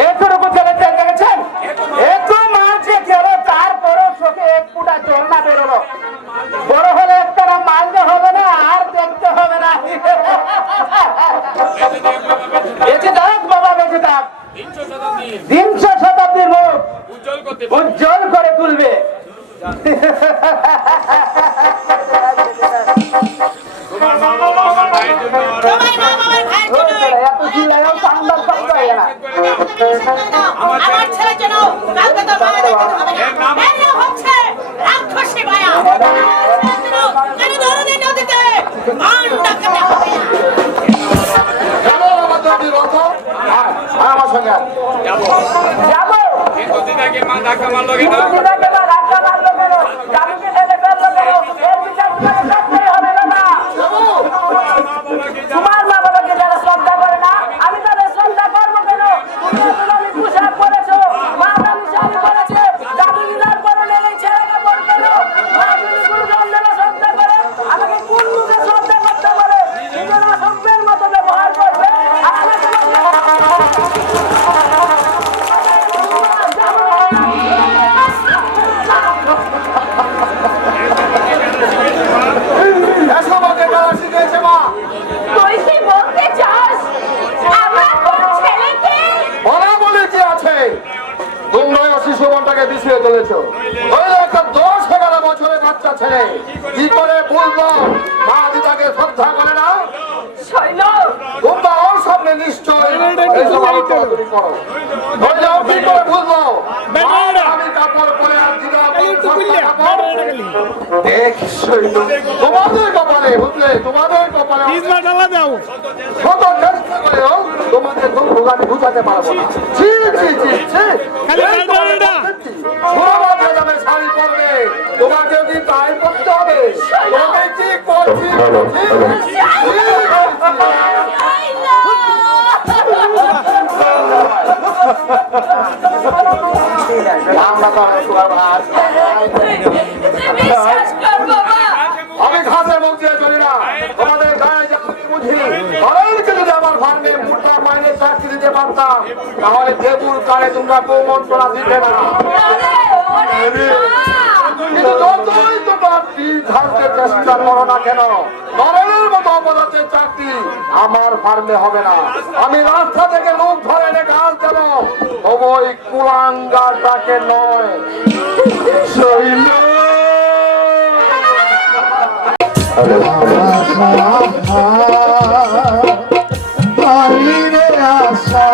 এতটুকু ছেলে দেখেছেন, এত মারছে কেন, তারপরেও চোখে এক ফুটা জল না বেরোলো। বড় হলে একটা মারতে হবে না আর দেখতে হবে না। বেঁচে থাক বাবা, বেঁচে থাক। 300 শতাব্দীর 300 শতাব্দীর মুখ উজ্জ্বল করতে উজ্জ্বল তোমার মা বাবার ভাইয়ের জন্য এত চিল্লায়ও চান্দার শব্দ হয় না। আমার ছেলের জন্য কালকে তো মায়া দেখতে হবে না। এর নাম হচ্ছে রাক্ষসী মায়া। কেন ধরনের নদীতে মান ডাকাতে হবে না। কেন আমার জমি বলতো আমার সঙ্গে যাবো যাবো কিন্তু দিদাকে মা ধাক্কা মারলো কেন? দিদাকে বা ধাক্কা মারলো কেন? জাদুকে ঠেলে ফেললো কেন? এর বিচার তোমাকে করতেই হবে বাবা। তোমার মা বাবাকে যারা শ্রদ্ধা করে না, আমি তাদের শ্রদ্ধা করবো কেন? তুমি পোশাক পরেছো, মা দামি শাড়ি পরেছে, জাদু দিদার পরে এই ছেলেকে পরে কেন? মা যদি গুরুজন দেবা শ্রদ্ধা করে, আমাকে কোন মুখে শ্রদ্ধা করতে বলে? নিজের অসভ্যের মতো ব্যবহার করবে আর আমাকে এসব আগে যারা শিখেছে মা তুই কি বলতে চাস আমার কোন ছেলেকে বলা বলে কি আছে তোমরা ওই শিশু মনটাকে বিষিয়ে তুলেছো ওই একটা 10-11 বছরের বাচ্চা ছেলে কি করে বলবো মা দিদাকে শ্রদ্ধা করে না শৈল তোমরা ওর সামনে নিশ্চয় এইসব আলোচনা তুমি করো নইলে ও কি করে বুঝবো আমি কাপড় পরে আর দিদা দেখ শৈল তোমাদের কপালে বুঝলে তোমাদের কপালে কত চেষ্টা করেও তোমাদের দুঃখ আমি বুঝাতে পারবো না ছি ছি ছি ছি তোমাকে যাবে শাড়ি পরবে তোমাকে কি তাই করতে হবে তোমাকে কি করছি আমরা তো তোমার ভাত বিশ্বাস কর বাবা আমি ঘাসের মুখ দিয়ে চলি না তোমাদের গায়ে যা আমি বুঝি কারণকে যদি আমার ফার্মে মোটা মাইনে চাকরি দিতে পারতাম তাহলে দেবুর কালে তোমরা কৌমন্ত্রণা দিতে না কিন্তু যতই তোমরা ধারতে চেষ্টা করো না কেন নরেনের মতো অপরাধের চাকরি আমার ফার্মে হবে না আমি রাস্তা থেকে লোক ধরে এনে ঘাস দেব তবু ওই কুলাঙ্গারটাকে নয় শৈল বাইরে আসা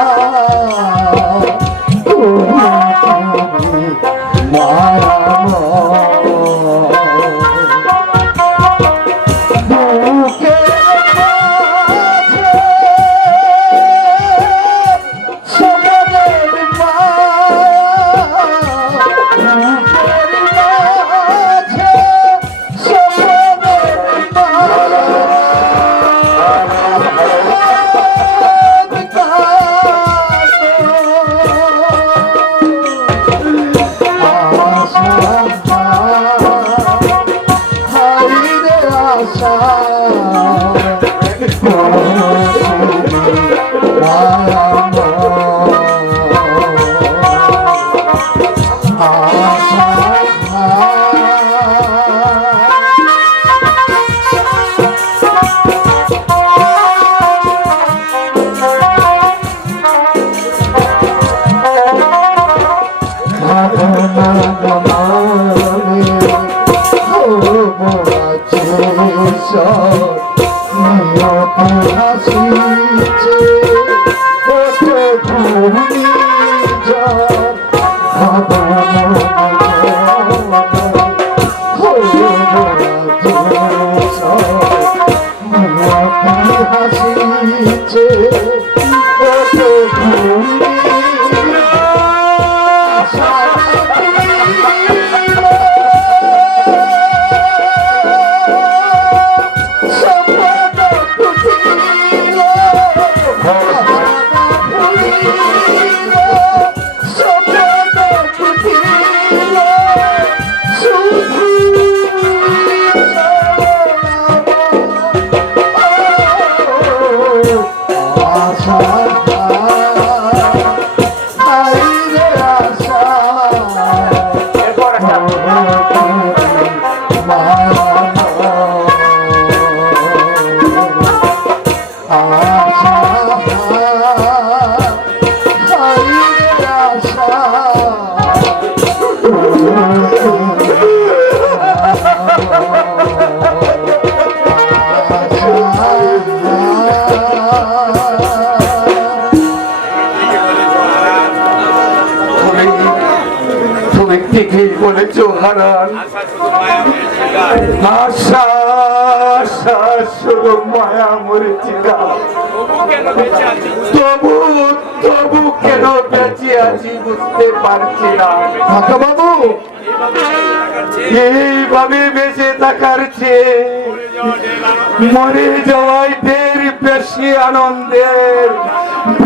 আশা ঠিকই বলেছ হারান, আশা আশা শুধু মায়া মরিচিকা, তবু তবু কেন বেঁচে আছি বুঝতে পারছি না। বাবু, এইভাবে বেঁচে থাকার চেয়ে মরে যাওয়াই ঢের বেশি আনন্দের,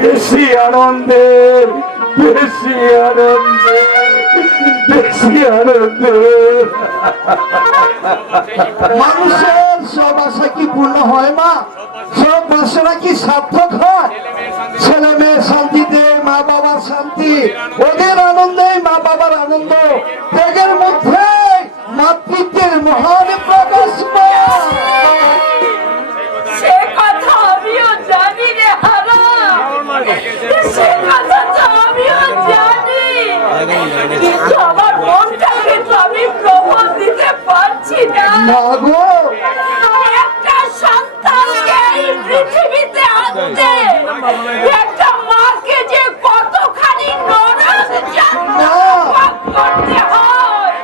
বেশি আনন্দের, বেশি আনন্দের, বেশি আনন্দের। মানুষের সব আশা কি পূর্ণ হয় মা? সব বাসনা কি সার্থক হয়? ছেলে মেয়ে শান্তিতে, মা বাবার শান্তি, ওদের আনন্দে মা বাবার আনন্দ, ত্যাগের মধ্যে মাতৃত্বের মহান প্রকাশ পায়। সে কথা আমিও জানি রে হারা, সে কথা তো আমিও জানি, কিন্তু আমার মনটাকে তো আমি প্রবল দিতে পারছি না। মা গো, একটা সন্তানকে এই পৃথিবীতে আনতে একটা মাকে যে কতখানি নরক যাতনা ভোগ করতে হয়,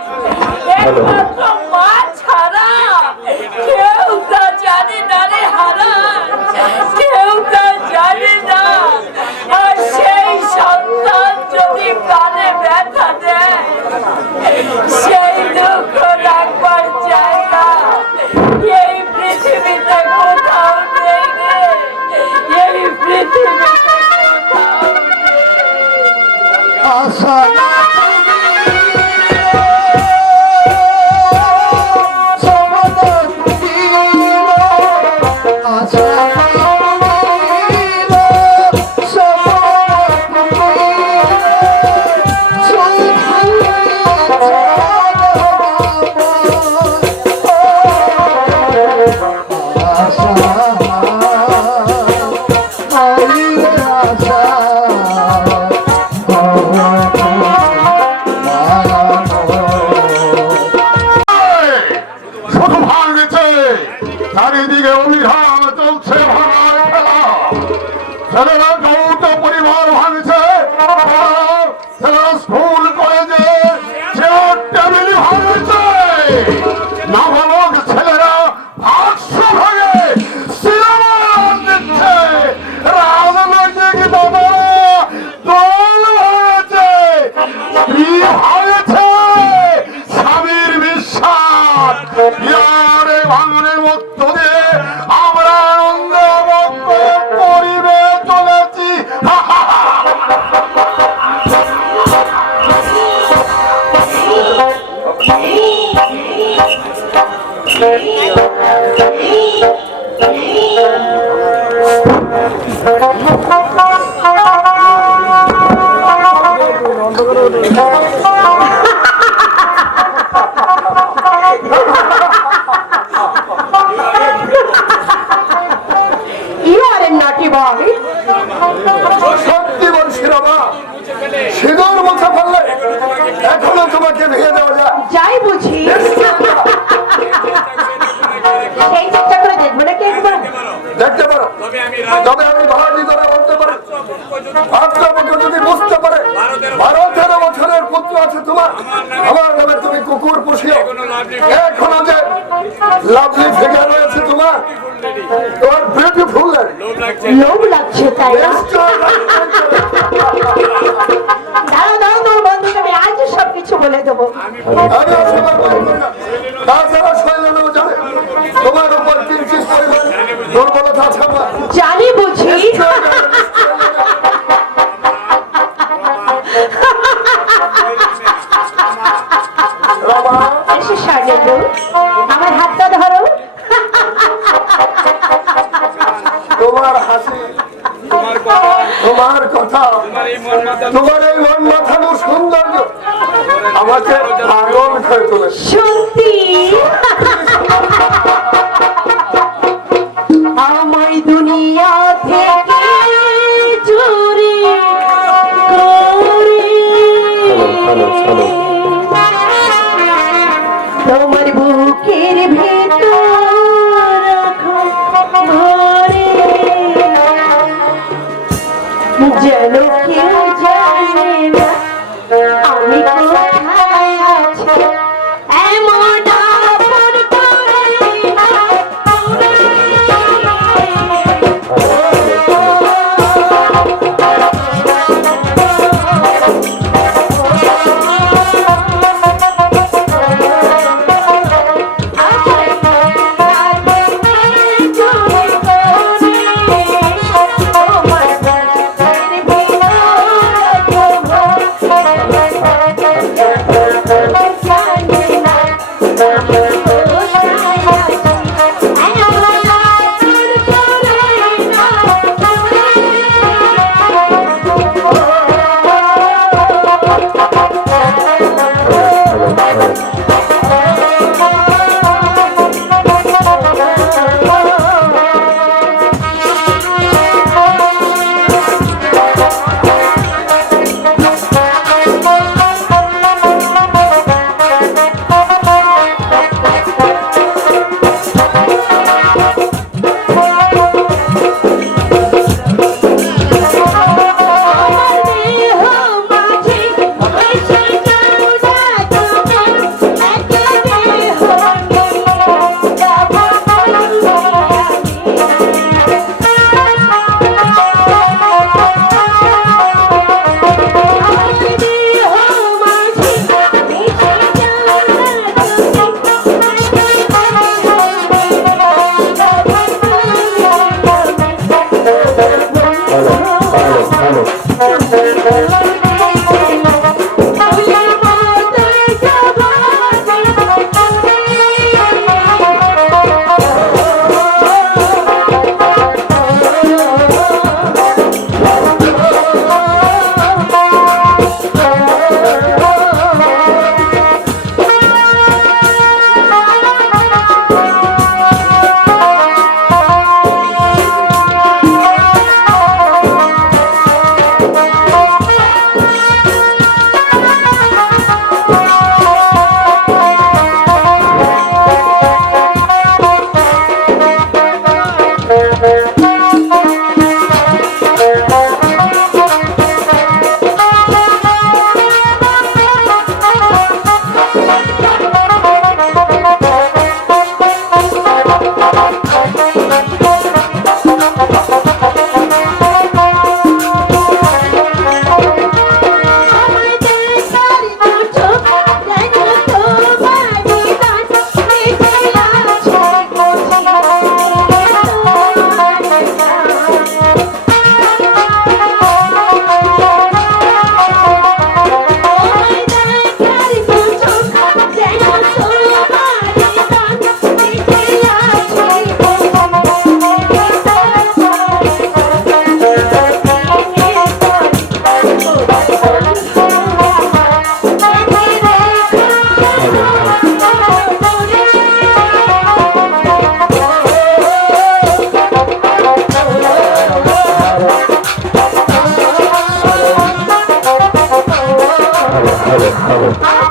একমাত্র মা ছাড়া কেউ তা জানে না রে হারা, কেউ তা জানে না। আর সেই সন্তান যদি কানে ব্যথা দেয়, সেই দুঃখ রাখবার জায়গা এই পৃথিবীতে কোথাও নেই রে, এই পৃথিবীতে কোথাও নেই। আশা শুধু ভাঙছে, চারিদিকে অভিধান চলছে ভাঙার খেলা। ছেলেরা যৌথ পরিবার ভাঙছে, ছেলেরা স্কুল কলেজে চেয়ার টেবিল ভাঙছে, নাবালক ছেলেরা ভাষ্য ভাঙে সিনেমা দিচ্ছে, রাজনৈতিক দল ভাঙছে, স্ত্রী ভাঙছে, স্বামীর বিশ্বাস। বিহারে ভাঙনের মধ্য দিয়ে আমরা আনন্দ পরিবে চলেছি। You are a naughty boy. সত্যি বলছি না মা, সিঁদুর মুছে ফেললে এখনো তোমাকে ভেঙে দেওয়া যায়। যাই বুঝি, সেই চেষ্টা করে দেখবো নাকি একবার? দেখতে পারো, তবে আমি ভারতী ধরে বলতে পারি, ভারতকে যদি বুঝতে পারে 12-13 বছরের পুত্র আছে তোমার, আমার নামে তুমি কুকুর পুষিও। এখনো যে লাভলি ফিগার রয়েছে তোমার বিউটিফুল, লোভ লাগছে তাই না? দাঁড়াও দাঁড়াও, তোমার বন্ধুকে আমি আজ সবকিছু বলে দেবো। আমি অস্বীকার করি না। তাছাড়া শৈলেন্দ্র জানে তোমার উপর কিঞ্চিত পরিমাণ দুর্বলতা আছে আমার। জানি বুঝি, এসে স্বর্ণেন্দু, আমার হাতটা ধরো। তোমার হাসি, তোমার কথা, তোমার এই মন মাথানো সৌন্দর্য আমাকে পাগল করে তুলেছে। সত্যি আমার দুনিয়া থেকে চুরি করে তোমার বুকের ভেতর রাখা ভরে, যেন কেউ জানে না আমি কোথায় আমার